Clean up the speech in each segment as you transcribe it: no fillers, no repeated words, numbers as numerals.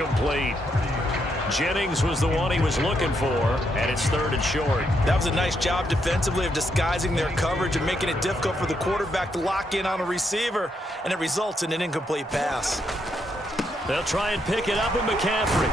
Complete. Jennings was the one he was looking for, and it's 3rd and short. That was a nice job defensively of disguising their coverage and making it difficult for the quarterback to lock in on a receiver, and it results in an incomplete pass. They'll try and pick it up with McCaffrey.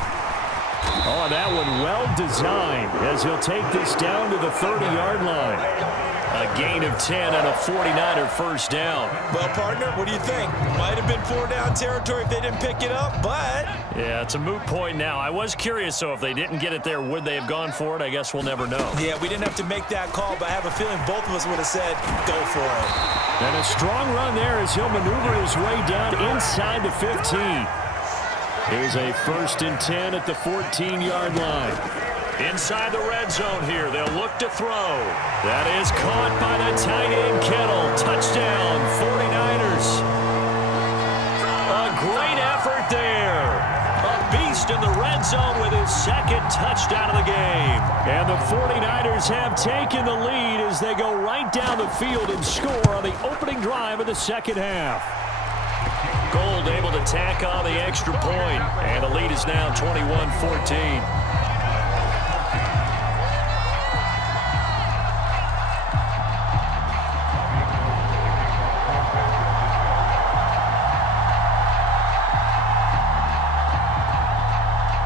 Oh, that one well designed as he'll take this down to the 30-yard line. A gain of 10 and a 49er first down. Well, partner, what do you think? Might have been 4-down territory if they didn't pick it up, but... Yeah, it's a moot point now. I was curious, so if they didn't get it there, would they have gone for it? I guess we'll never know. Yeah, we didn't have to make that call, but I have a feeling both of us would have said, go for it. And a strong run there as he'll maneuver his way down inside the 15. Here's a 1st and 10 at the 14-yard line. Inside the red zone here, they'll look to throw. That is caught by the tight end Kittle. Touchdown, 49ers. A great effort there. A beast in the red zone with his 2nd touchdown of the game. And the 49ers have taken the lead as they go right down the field and score on the opening drive of the 2nd half. Gold able to tack on the extra point, and the lead is now 21-14.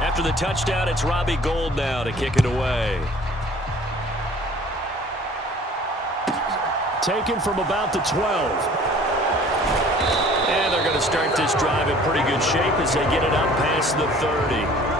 After the touchdown, it's Robbie Gould now to kick it away. Taken from about the 12. And they're going to start this drive in pretty good shape as they get it up past the 30.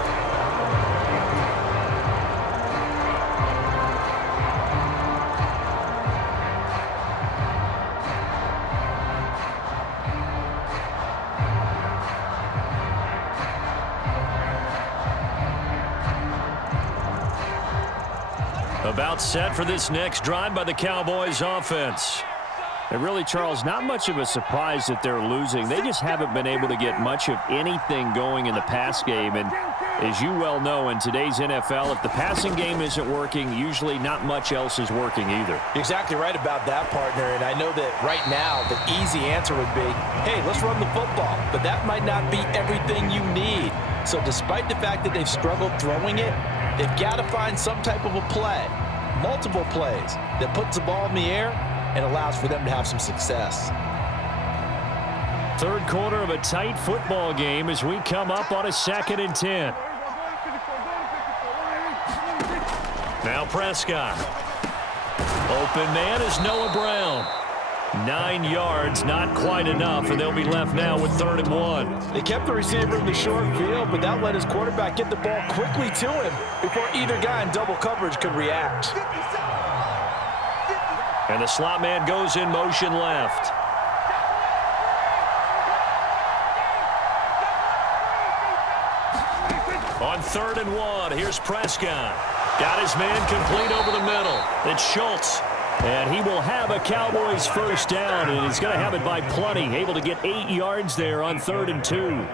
About set for this next drive by the Cowboys offense. And really, Charles, not much of a surprise that they're losing. They just haven't been able to get much of anything going in the pass game. And as you well know, in today's NFL, if the passing game isn't working, usually not much else is working either. You're exactly right about that, partner. And I know that right now the easy answer would be, hey, let's run the football. But that might not be everything you need. So despite the fact that they've struggled throwing it, they've got to find some type of a play, multiple plays, that puts the ball in the air and allows for them to have some success. 3rd quarter of a tight football game as we come up on a 2nd and 10. Now Prescott. Open man is Noah Brown. 9 yards, not quite enough, and they'll be left now with 3rd and 1. They kept the receiver in the short field, but that let his quarterback get the ball quickly to him before either guy in double coverage could react. And the slot man goes in motion left. On 3rd and 1, here's Prescott. Got his man complete over the middle. It's Schultz. And he will have a Cowboys first down, and he's going to have it by plenty. Able to get 8 yards there on 3rd and 2.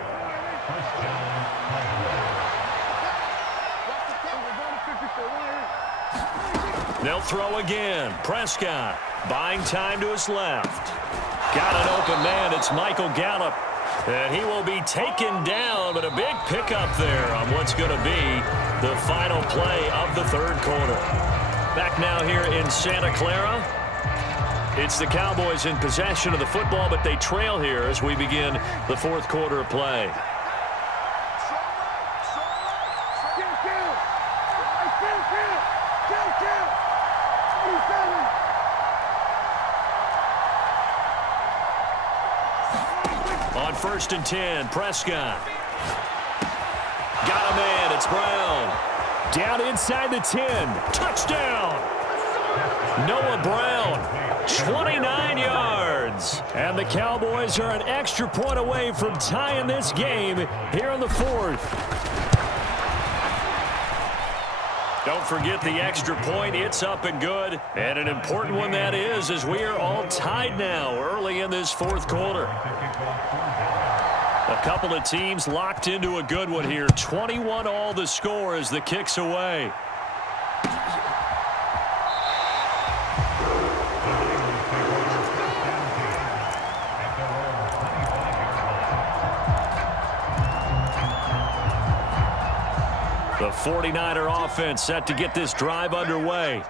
They'll throw again. Prescott buying time to his left. Got an open man. It's Michael Gallup. And he will be taken down, but a big pickup there on what's going to be the final play of the 3rd quarter. Back now here in Santa Clara. It's the Cowboys in possession of the football, but they trail here as we begin the 4th quarter of play. On 1st and 10, Prescott. Got a man, it's Brown. Down inside the 10. Touchdown! Noah Brown, 29 yards. And the Cowboys are an extra point away from tying this game here in the 4th. Don't forget the extra point. It's up and good. And an important one that is, as we are all tied now early in this 4th quarter. A couple of teams locked into a good one here. 21 all the score as the kick's away. The 49er offense set to get this drive underway.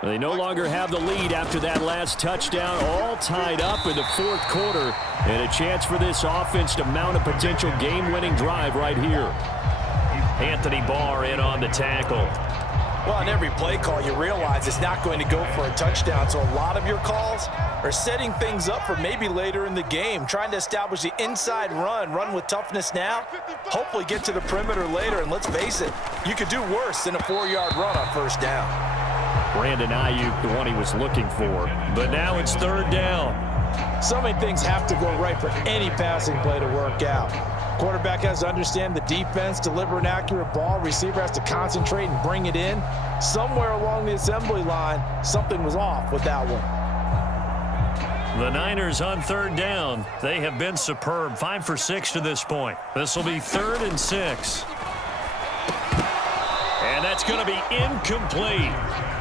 They no longer have the lead after that last touchdown, all tied up in the fourth quarter, and a chance for this offense to mount a potential game-winning drive right here. Anthony Barr in on the tackle. Well, on every play call, you realize it's not going to go for a touchdown, so a lot of your calls are setting things up for maybe later in the game, trying to establish the inside run with toughness now, hopefully get to the perimeter later, and let's face it, you could do worse than a 4-yard run on first down. Brandon Ayuk, the one he was looking for, but now it's third down. So many things have to go right for any passing play to work out. Quarterback has to understand the defense, deliver an accurate ball. Receiver has to concentrate and bring it in. Somewhere along the assembly line, something was off with that one. The Niners on third down. They have been superb. 5 for 6 to this point. This will be 3rd and 6. And that's going to be incomplete.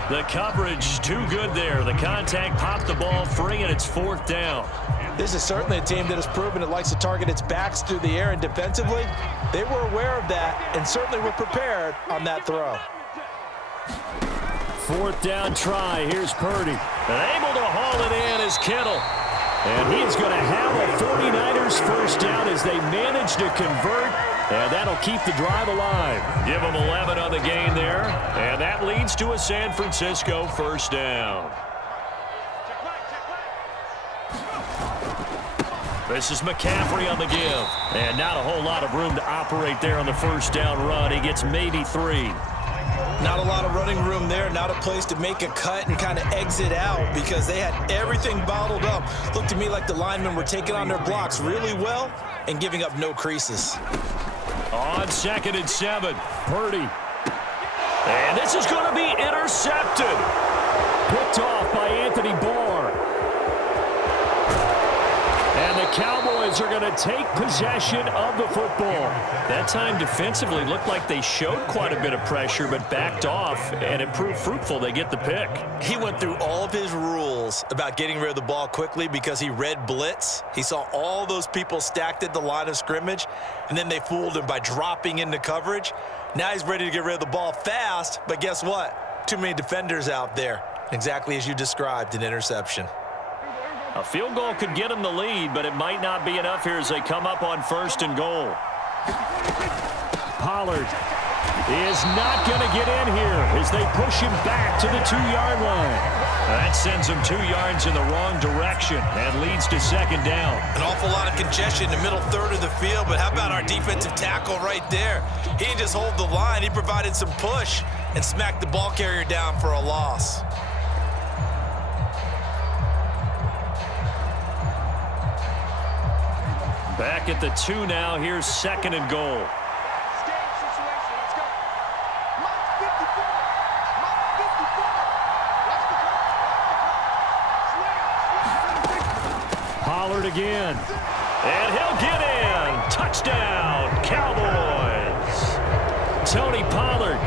The coverage too good there. The contact popped the ball free, and it's 4th down. This is certainly a team that has proven it likes to target its backs through the air, and defensively, they were aware of that and certainly were prepared on that throw. 4th down try. Here's Purdy. And able to haul it in is Kittle. And he is going to have a 49ers first down as they manage to convert. And that'll keep the drive alive. Give them 11 on the gain there. And that leads to a San Francisco first down. This is McCaffrey on the give. And not a whole lot of room to operate there on the first down run. He gets maybe 3. Not a lot of running room there, not a place to make a cut and kind of exit out because they had everything bottled up. Looked to me like the linemen were taking on their blocks really well and giving up no creases. On 2nd and 7, Purdy. And this is going to be intercepted. Picked off by Anthony Barr. And the Cowboys are going to take possession of the football. That time defensively looked like they showed quite a bit of pressure but backed off, and it proved fruitful. They get the pick. He went through all of his rules about getting rid of the ball quickly because he read blitz. He saw all those people stacked at the line of scrimmage, and then they fooled him by dropping into coverage. Now he's ready to get rid of the ball fast, but guess what? Too many defenders out there. Exactly as you described, an interception. A field goal could get them the lead, but it might not be enough here as they come up on 1st and goal. Pollard is not going to get in here as they push him back to the 2-yard line. That sends him 2 yards in the wrong direction and leads to 2nd down. An awful lot of congestion in the middle third of the field, but how about our defensive tackle right there? He didn't just hold the line. He provided some push and smacked the ball carrier down for a loss. Back at the 2 now. Here's 2nd and goal. Pollard again. And he'll get in. Touchdown, Cowboys. Tony Pollard,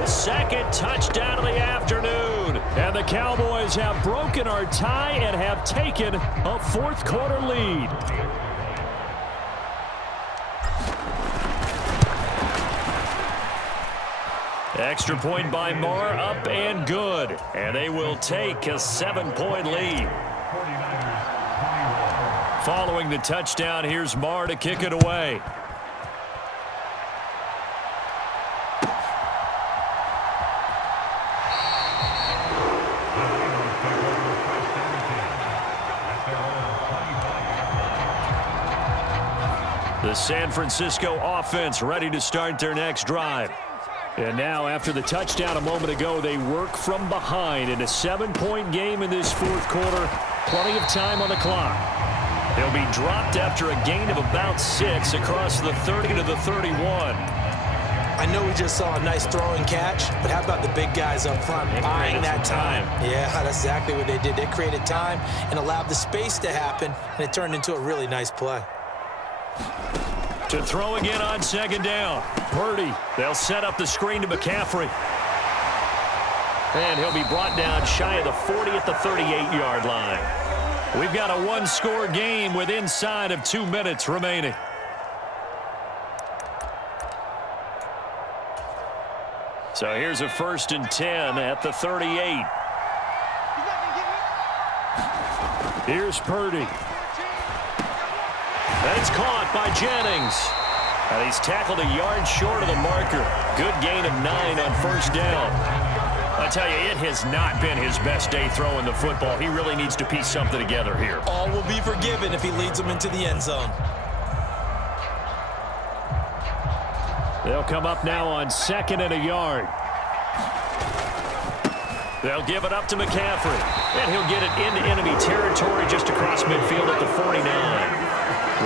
his 2nd touchdown of the afternoon. And the Cowboys have broken our tie and have taken a 4th quarter lead. Extra point by Marr, up and good. And they will take a 7-point lead. Following the touchdown, here's Marr to kick it away. The San Francisco offense ready to start their next drive. And now, after the touchdown a moment ago, they work from behind in a 7-point game in this 4th quarter. Plenty of time on the clock. They'll be dropped after a gain of about 6 across the 30 to the 31. I know we just saw a nice throwing catch, but how about the big guys up front buying that time? Yeah, that's exactly what they did. They created time and allowed the space to happen, and it turned into a really nice play. To throw again on 2nd down. Purdy. They'll set up the screen to McCaffrey. And he'll be brought down shy of the 40 at the 38-yard line. We've got a 1-score game with inside of 2 minutes remaining. So here's a 1st and 10 at the 38. Here's Purdy. That's caught by Jennings. And he's tackled a yard short of the marker. Good gain of 9 on 1st down. I tell you, it has not been his best day throwing the football. He really needs to piece something together here. All will be forgiven if he leads them into the end zone. They'll come up now on 2nd and a yard. They'll give it up to McCaffrey. And he'll get it into enemy territory just across midfield at the 49.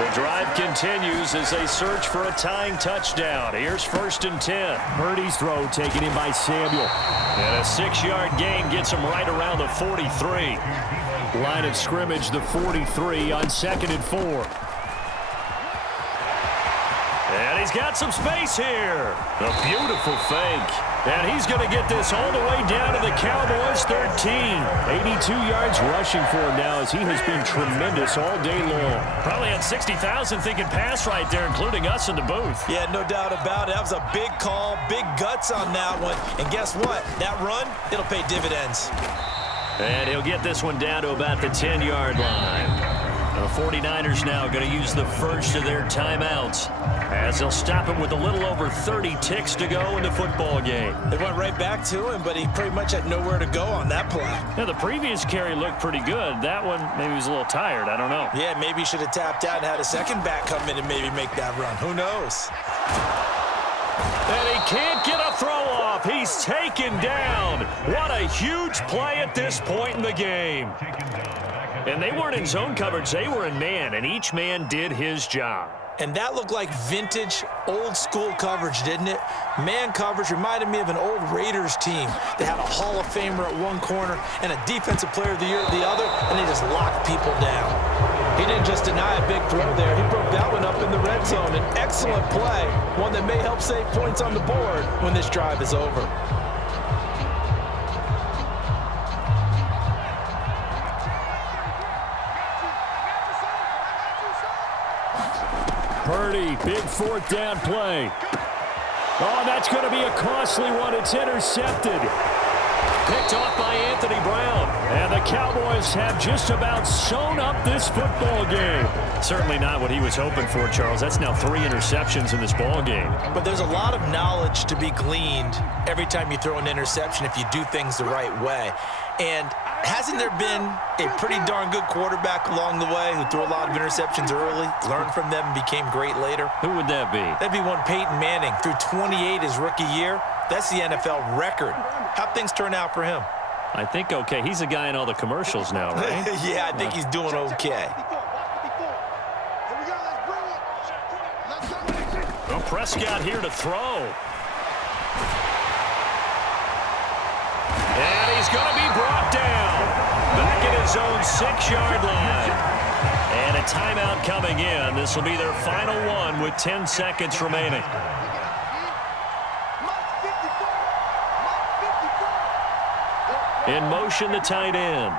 The drive continues as they search for a tying touchdown. Here's 1st and 10. Purdy's throw taken in by Samuel. And a 6-yard gain gets him right around the 43. Line of scrimmage, the 43 on 2nd and 4. And he's got some space here. A beautiful fake. And he's going to get this all the way down to the Cowboys' 13. 82 yards rushing for him now as he has been tremendous all day long. Probably had 60,000 thinking pass right there, including us in the booth. Yeah, no doubt about it. That was a big call, big guts on that one. And guess what? That run, it'll pay dividends. And he'll get this one down to about the 10-yard line. The 49ers now going to use the first of their timeouts as they'll stop him with a little over 30 ticks to go in the football game. They went right back to him, but he pretty much had nowhere to go on that play. Now, the previous carry looked pretty good. That one, maybe he was a little tired. I don't know. Yeah, maybe he should have tapped out and had a second back come in and maybe make that run. Who knows? And he can't get a throw off. He's taken down. What a huge play at this point in the game. And they weren't in zone coverage. They were in man, and each man did his job. And that looked like vintage, old-school coverage, didn't it? Man coverage reminded me of an old Raiders team that had a Hall of Famer at one corner and a Defensive Player of the Year at the other, and they just locked people down. He didn't just deny a big throw there. He broke that one up in the red zone. An excellent play, one that may help save points on the board when this drive is over. Purdy, big 4th down play. Oh, that's going to be a costly one. It's intercepted. Picked off by Anthony Brown. And the Cowboys have just about sewn up this football game. Certainly not what he was hoping for, Charles. That's now 3 interceptions in this ball game. But there's a lot of knowledge to be gleaned every time you throw an interception if you do things the right way. And hasn't there been a pretty darn good quarterback along the way who threw a lot of interceptions early, learned from them, and became great later? Who would that be? That'd be one Peyton Manning. Threw 28 his rookie year. That's the NFL record. How'd things turn out for him? I think okay. He's a guy in all the commercials now, right? Yeah, I think he's doing okay. Well, Prescott here to throw. And he's going to be brought down. Back at his own 6-yard line. And a timeout coming in. This will be their final one with 10 seconds remaining. In motion, the tight end.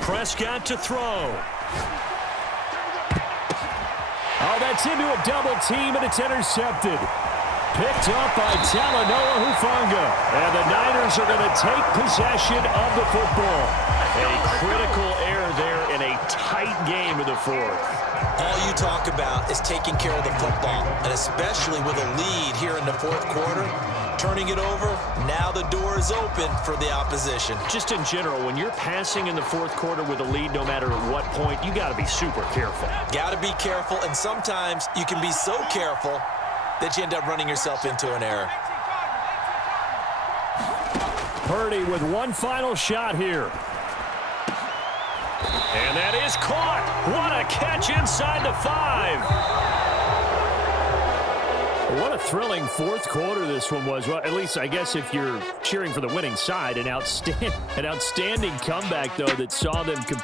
Prescott to throw. Oh, that's into a double team, and it's intercepted. Picked up by Talanoa Hufanga. And the Niners are going to take possession of the football. A critical error there in a tight game of the 4th. All you talk about is taking care of the football, and especially with a lead here in the 4th quarter. Turning it over, now the door is open for the opposition. Just in general, when you're passing in the 4th quarter with a lead, no matter at what point, you got to be super careful. Got to be careful, and sometimes you can be so careful that you end up running yourself into an error. Purdy with one final shot here. And that is caught. What a catch inside the 5. What a thrilling 4th quarter this one was. Well, at least I guess if you're cheering for the winning side, an outstanding comeback, though, that saw them compete.